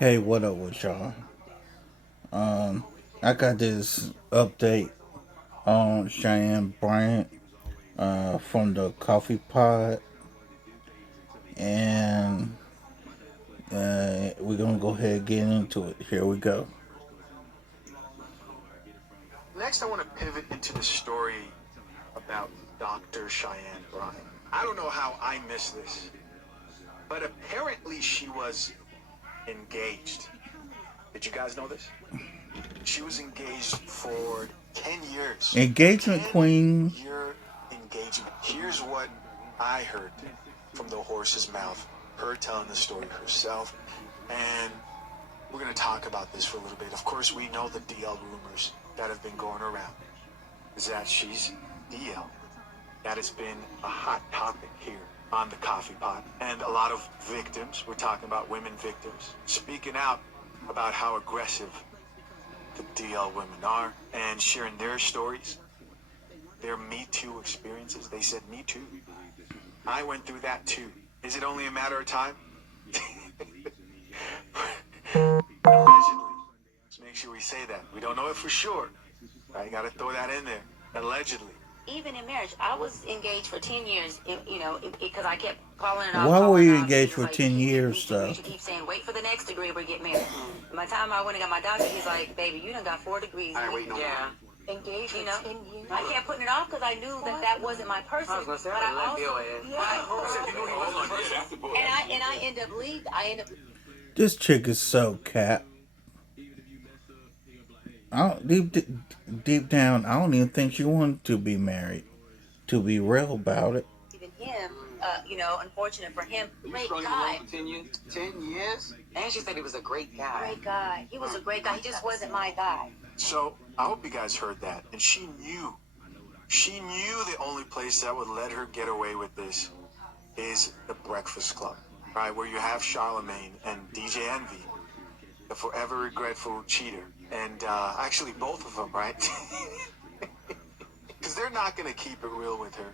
Hey, what up with y'all? Um, I got this update on Cheyenne Bryant from the Coffee Pod, and we're gonna go ahead and get into it. Here we go. Next, I want to pivot into the story about Dr. Cheyenne Bryant. I don't know how I missed this, but apparently she was engaged. Did you guys know this? She was engaged for 10 years. Engagement 10 Queen. year engagement. Here's what I heard from the horse's mouth, her telling the story herself. And we're going to talk about this for a little bit. Of course, we know the DL rumors that have been going around is that she's DL. That has been a hot topic here on the coffee pot. And a lot of victims, we're talking about women victims, speaking out about how aggressive the DL women are and sharing their stories, their Me Too experiences. They said, Me Too. I went through that too. Is it only a matter of time? Allegedly. Let's make sure we say that. We don't know it for sure. I got to throw that in there. Allegedly. Even in marriage, I was engaged for 10 years, because I kept calling it off, Why were calling it you off. He engaged was for like, 10 keep years, reaching, though? reaching, keep saying, wait for the next degree, we're getting married. By the time I went and got my doctorate, he's like, baby, you done got 4 degrees. I ain't waiting on Yeah. that. Engaged, 10 years. I kept putting it off because I knew that wasn't my person. I was gonna say, but I also, yeah. and I end up leaving. I end up. This chick is so cat. Deep down, I don't even think she wanted to be married. To be real about it. Even him, unfortunate for him, You great strung him guy. along for 10 years? 10 years? And she said he was a great guy. Great guy. He was a great guy. He just wasn't my guy. So I hope you guys heard that. And she knew the only place that would let her get away with this is the Breakfast Club, right? Where you have Charlemagne and DJ Envy, the forever regretful cheater. And actually both of them, right? Because they're not going to keep it real with her.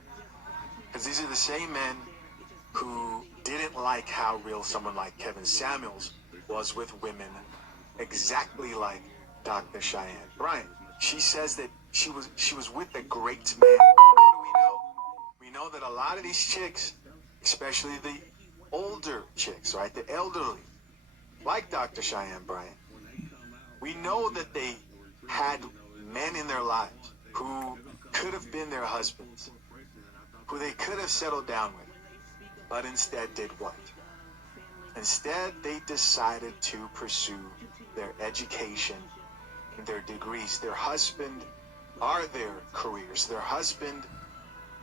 Because these are the same men who didn't like how real someone like Kevin Samuels was with women, exactly like Dr. Cheyenne Bryant. She says that she was with a great man. And what do we know? We know that a lot of these chicks, especially the older chicks, right, the elderly, like Dr. Cheyenne Bryant, we know that they had men in their lives who could have been their husbands, who they could have settled down with, but instead did what? Instead, they decided to pursue their education and their degrees. Their husband are their careers. Their husband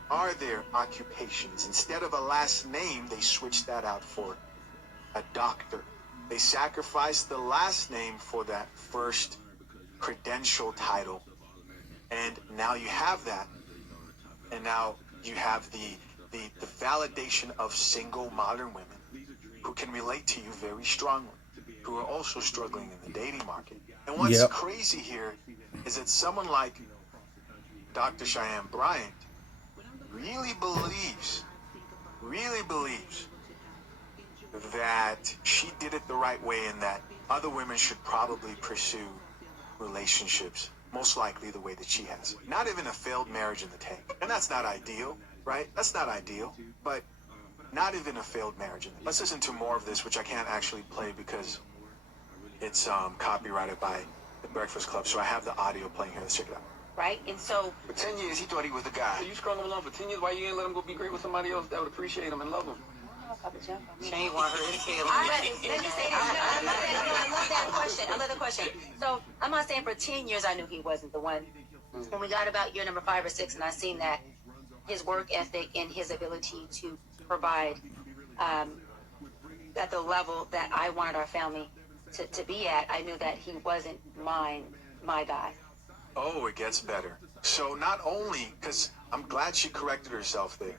are their occupations. Instead of a last name, they switched that out for a doctor. They sacrificed the last name for that first credential title. And now you have that. And now you have the validation of single modern women who can relate to you very strongly, who are also struggling in the dating market. And what's Yep. crazy here is that someone like Dr. Cheyenne Bryant really believes that she did it the right way and that other women should probably pursue relationships, most likely the way that she has. Not even a failed marriage in the tank. And that's not ideal, right? That's not ideal, but not even a failed marriage. Let's listen to more of this, which I can't actually play because it's copyrighted by the Breakfast Club. So I have the audio playing here. Let's check it out. Right? And so For 10 years, he thought he was the guy. So you strung him along for 10 years? Why you ain't let him go be great with somebody else that would appreciate him and love him? she ain't want her to feel. Let me say this. I love that question. I love the question. So I'm not saying for 10 years I knew he wasn't the one. When we got about year number 5 or 6, and I seen that his work ethic and his ability to provide at the level that I wanted our family to be at, I knew that he wasn't my guy. Oh, it gets better. So not only, because I'm glad she corrected herself there.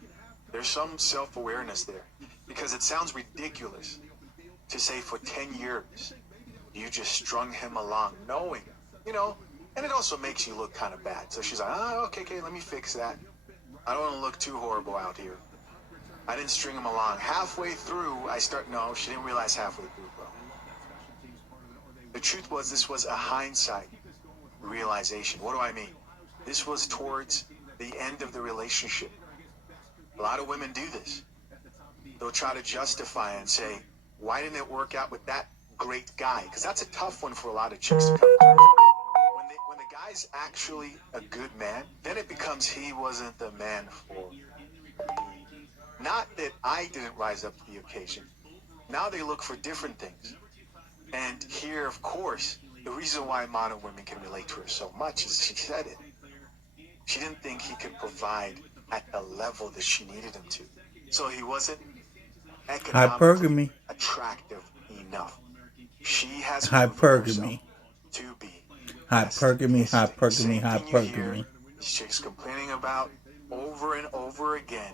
There's some self-awareness there. Because it sounds ridiculous to say for 10 years, you just strung him along, knowing, and it also makes you look kind of bad. So she's like, okay, let me fix that. I don't want to look too horrible out here. I didn't string him along. Halfway through, no, she didn't realize halfway through, bro. truth was, this was a hindsight realization. What do I mean? This was towards the end of the relationship. A lot of women do this. They'll try to justify and say, why didn't it work out with that great guy? Because that's a tough one for a lot of chicks to come to. When the guy's actually a good man, then it becomes he wasn't the man for me. Not that I didn't rise up to the occasion. Now they look for different things. And here, of course, the reason why modern women can relate to her so much is she said it. She didn't think he could provide at the level that she needed him to. So he wasn't economically Hypergamy. attractive enough. She has proven herself Hypergamy. to be Hypergamy. masochistic. Hypergamy. Same thing you hear Hypergamy. these chicks complaining about over and over again.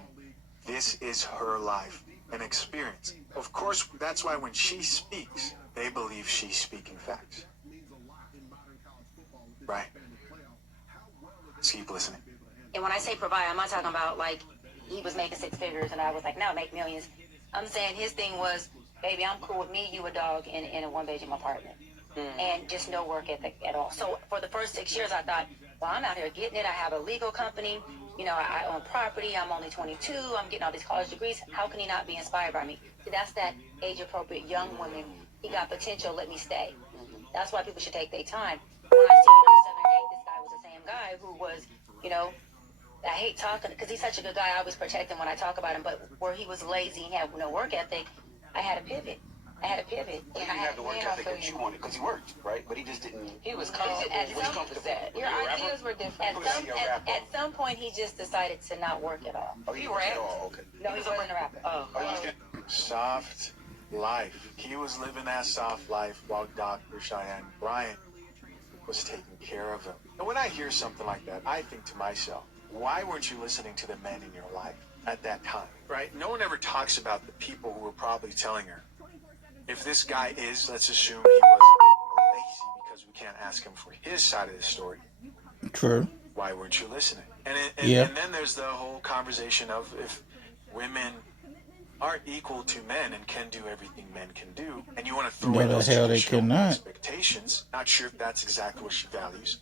This is her life and experience. Of course, that's why when she speaks, they believe she's speaking facts. Right? Let's keep listening. And when I say provide, I'm not talking about like he was making six figures and I was like, no, make millions. I'm saying his thing was, baby, I'm cool with me, you a dog in a one-bedroom apartment. And just no work ethic at all. So for the first 6 years, I thought, well, I'm out here getting it. I have a legal company. You know, I own property. I'm only 22. I'm getting all these college degrees. How can he not be inspired by me? See, that's that age-appropriate young woman. He got potential. Let me stay. That's why people should take their time. When I see number 7 and 8, this guy was the same guy who was, you know, I hate talking because he's such a good guy. I always protect him when I talk about him. But where he was lazy and had no work ethic, I had to pivot. Well, he didn't have the work ethic that you wanted because he worked, right? But he just didn't. He was comfortable. He was comfortable. Your ideas were different. At some point, he just decided to not work at all. Oh, he rapped? Oh, okay. No, he wasn't a rapper. Oh. Soft life. He was living that soft life while Dr. Cheyyanne Bryant was taking care of him. And when I hear something like that, I think to myself, why weren't you listening to the men in your life at that time, right? No one ever talks about the people who were probably telling her, if this guy is, let's assume he was lazy because we can't ask him for his side of the story. True. Why weren't you listening? And then there's the whole conversation of if women aren't equal to men and can do everything men can do, and you want to throw No, in the those hell they traditional cannot. expectations. Not sure if that's exactly what she values.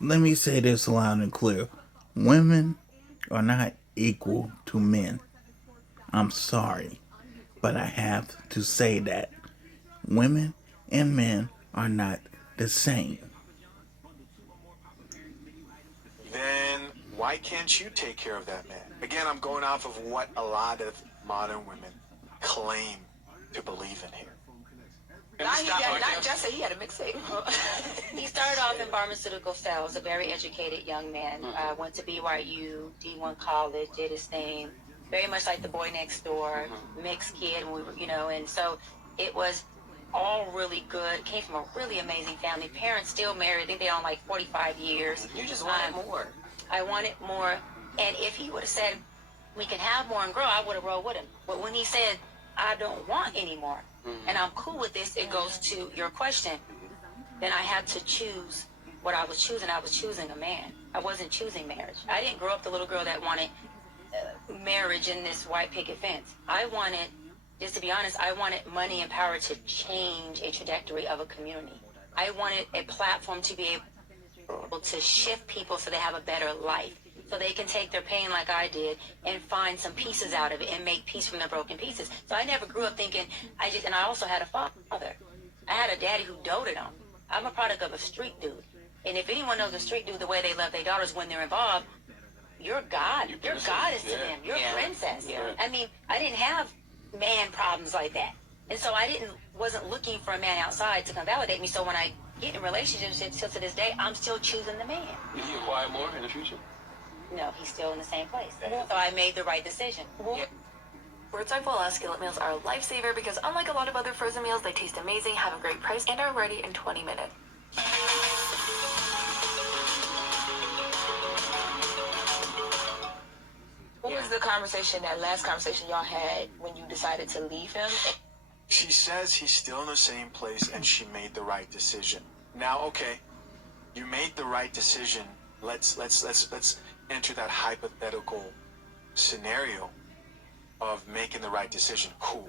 Let me say this loud and clear. Women are not equal to men. I'm sorry, but I have to say that. Women and men are not the same. Then why can't you take care of that man? Again, I'm going off of what a lot of modern women claim to believe in here. Not just that he had a mixtape. He started off in pharmaceutical sales, a very educated young man. Went to BYU, D1 college, did his thing. Very much like the boy next door, mixed kid, and we were, you know, and so it was all really good. Came from a really amazing family. Parents still married. I think they own like 45 years. You just wanted more. I wanted more. And if he would have said, we can have more and grow, I would have rolled with him. But when he said, I don't want any more, and I'm cool with this, it goes to your question. Then I had to choose what I was choosing. I was choosing a man. I wasn't choosing marriage. I didn't grow up the little girl that wanted marriage in this white picket fence. I wanted, just to be honest, I wanted money and power to change a trajectory of a community. I wanted a platform to be able to shift people so they have a better life, so they can take their pain like I did and find some pieces out of it and make peace from the broken pieces. So I never grew up thinking, and I also had a father. I had a daddy who doted on me. I'm a product of a street dude. And if anyone knows a street dude, the way they love their daughters when they're involved, you're God. You're goddess to them. You're a princess. Yeah. I mean, I didn't have man problems like that. And so I wasn't looking for a man outside to come validate me. So when I get in relationships till to this day, I'm still choosing the man. Did he acquire more in the future? No, he's still in the same place. So I made the right decision. Roadside full skillet meals are a lifesaver because unlike a lot of other frozen meals, they taste amazing, have a great price, and are ready in 20 minutes. What was the conversation, that last conversation y'all had when you decided to leave him? She says he's still in the same place and she made the right decision. Now, okay, you made the right decision. Let's enter that hypothetical scenario of making the right decision. Cool.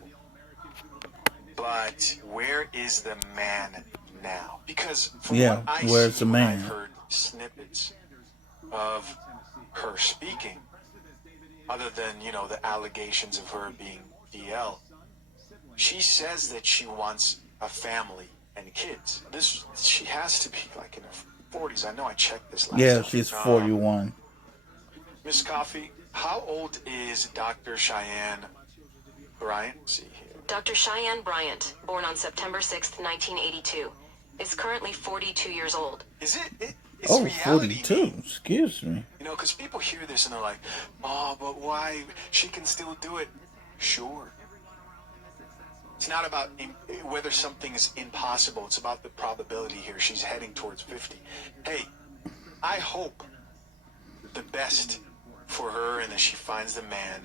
But where is the man now? Because from Yeah, what I where's see the when I've man? heard snippets of her speaking, other than, you know, the allegations of her being DL, she says that she wants a family and kids. She has to be like in her 40s. I know I checked this last Yeah, time. she's 41. Miss Coffee, how old is Dr. Cheyyanne Bryant? Let's see here. Dr. Cheyyanne Bryant, born on September 6th, 1982, is currently 42 years old. It's Oh, reality, 42. Excuse me. You know, because people hear this and they're like, oh, but why? She can still do it. Sure. It's not about whether something is impossible. It's about the probability here. She's heading towards 50. Hey, I hope the best for her and that she finds the man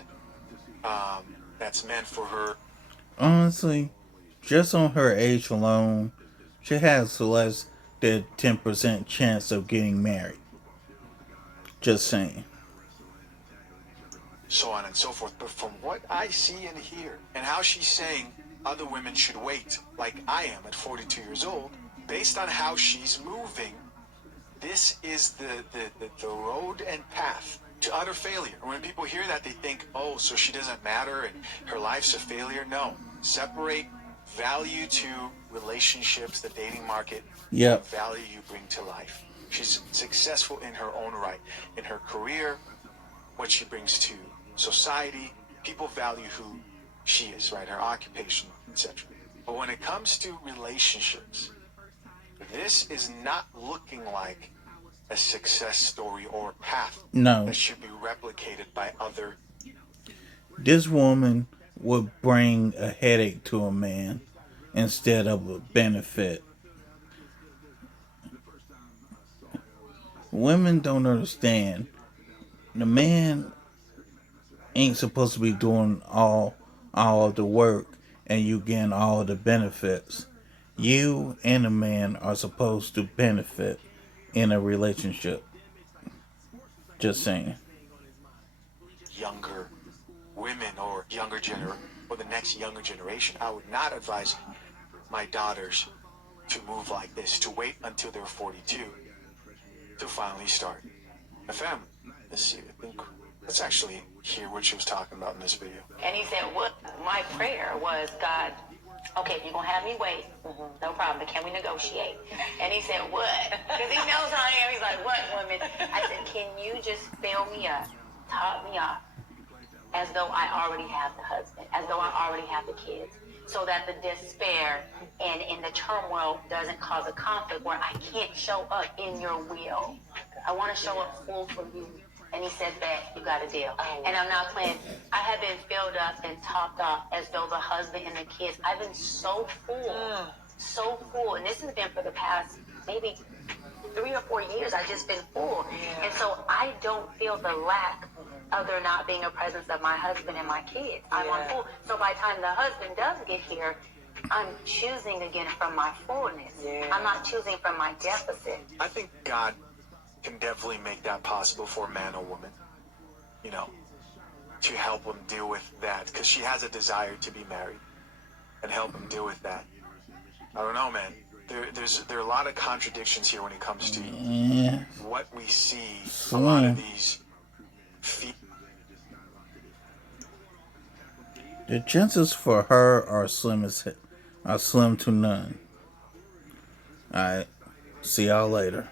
that's meant for her. Honestly, just on her age alone, she has less than 10% chance of getting married. Just saying. So on and so forth. But from what I see and hear, and how she's saying other women should wait, like I am at 42 years old, based on how she's moving, this is the road and path to utter failure. When people hear that, they think, oh, so she doesn't matter and her life's a failure. No. Separate value to relationships, the dating market, Yep. from value you bring to life. She's successful in her own right, in her career, what she brings to society. People value who she is, right? Her occupation, etc. But when it comes to relationships, this is not looking like a success story or path No. that should be replicated by other. This woman would bring a headache to a man instead of a benefit. Women don't understand. The man ain't supposed to be doing all of the work and you getting all of the benefits. You and the man are supposed to benefit in a relationship. Just saying. Younger women or or the next younger generation, I would not advise my daughters to move like this, to wait until they're 42 to finally start a family. Let's see. Let's actually hear what she was talking about in this video. And he said, what my prayer was, God, okay, if you're going to have me wait, no problem, but can we negotiate? And he said, what? Because he knows how I am. He's like, what, woman? I said, can you just fill me up, top me off, as though I already have the husband, as though I already have the kids, so that the despair and in the turmoil doesn't cause a conflict where I can't show up in your will. I want to show up full for you. And he said, bet, you got a deal. And I'm not playing. I have been filled up and topped off as though the husband and the kids. I've been so full, so full. And this has been for the past maybe 3 or 4 years. I've just been full. And so I don't feel the lack of there not being a presence of my husband and my kids. I'm on full. So by the time the husband does get here, I'm choosing again from my fullness. I'm not choosing from my deficit. I think God can definitely make that possible for a man or woman, you know, to help them deal with that, because she has a desire to be married and help them deal with that. I don't know, man. There are a lot of contradictions here when it comes to what we see. A lot of these the chances for her are slim to none. Alright, see y'all later.